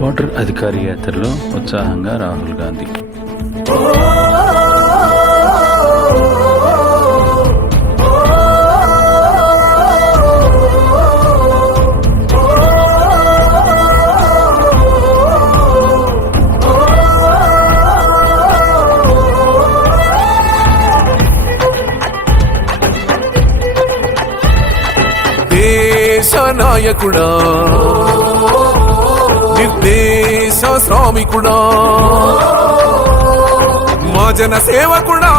Voter అధికారి యాత్రలో ఉత్సాహంగా రాహుల్ గాంధీ. నాయకుడా. నిర్దేశ శ్రామికుడా? మా జన సేవకుడా?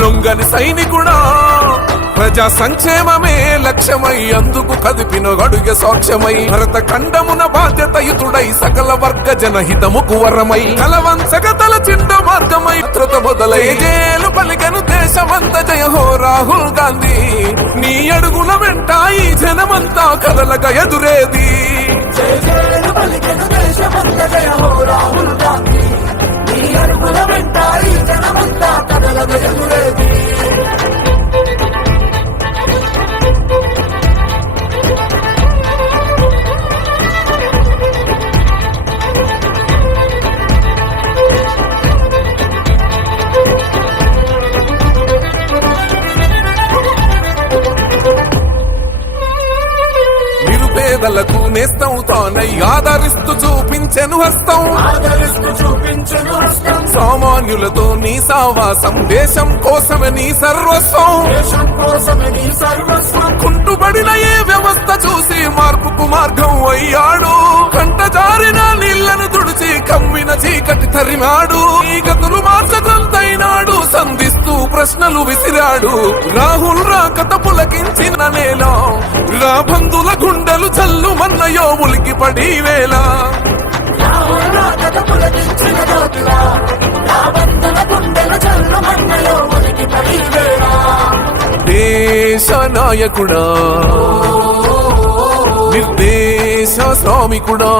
లొంగని సైనికుడా? ప్రజా సంక్షేమమే లక్ష్యమై అందుకు కదిపిన గడుగ సాక్ష్యమై భరత ఖండమున బాధ్యతయుతుడై సకల వర్గ జనహితముకు వరమై కలవంచగ తల చింత మార్గమై త్రుత మొదలై జేలు పలికను దేశమంత జయ హో రాహుల్ గాంధీ. నీ అడుగుల వెంట ఈ జనమంతా కదలగ ఎదురేది. పాలికను దేశమంత జయమో నిరుపేదలకు నేస్తం తానై ఆదరిస్తూ చూపించెను హస్తం. సామాన్యులతో నీ సావాసం దేశం కోసమే నీ సర్వస్వం. కుంటుబడిన ఏ వ్యవస్థ చూసి మార్పుకు మార్గం అయ్యాడు. కంట జారిన నీళ్ళను తుడిచి కమ్మిన చీకటి తరిమాడు. ఈ గతులు మార్చగంతైనాడు సంధిస్తూ ప్రశ్నలు విసిరాడు. రాహుల్ రాకత పులకించిన నేల. రా బంధుల గుండెలు చల్లు మన్నయో ఉలికి పడి వేళ. దేశ నాయకుడా. నిర్దేశ శ్రామికుడా.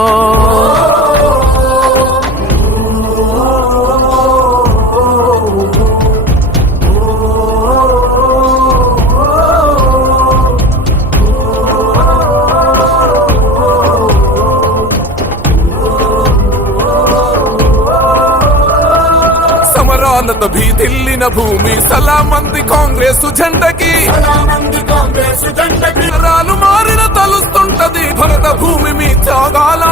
సమరాలత భీతిల్లిన భూమి. సలామంది కాంగ్రెస్ జెండకి. నరాలు మారిన తలుస్తుంటది. భరత భూమి మీ త్యాగాల.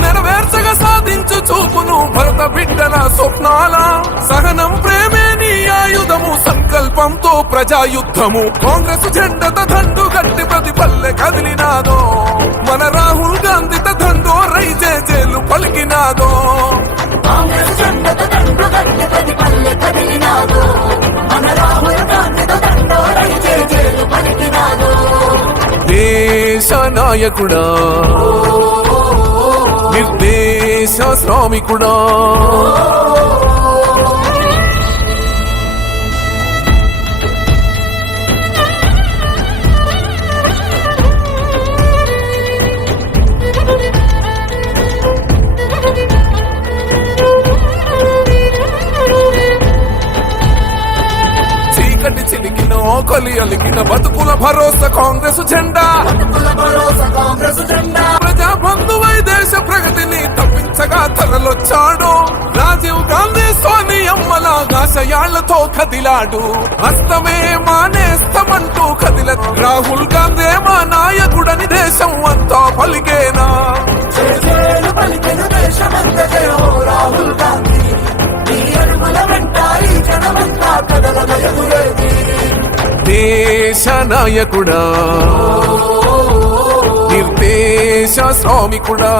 నెరవేర్చగా సాధించు చూపును భరత బిడ్డల స్వప్నాల. సహనం ప్రేమే నీ ఆయుధము సంకల్పంతో ప్రజాయుద్ధము. కాంగ్రెస్ జెండత దండు గట్టి ప్రతి పల్లె కదిలినాదో. మన రాహుల్ గాంధీ దండో రైజే జైలు పలికినాదో. దేశ నాయకుడా నిర్దేశ శ్రామికుడా. ఓకలి అలికిన బతుకుల భరోసా కాంగ్రెస్ జెండా. ప్రజా బంధువై దేశ ప్రగతిని తప్పించగా తరలొచ్చాడు. రాజీవ్ గాంధీ సోని అమ్మలాగా శయాళ్ళతో కదిలాడు. హస్తమే మానేస్తమంటూ నిర్దేశ నాయకుడా. నిర్దేశ శ్రామికుడా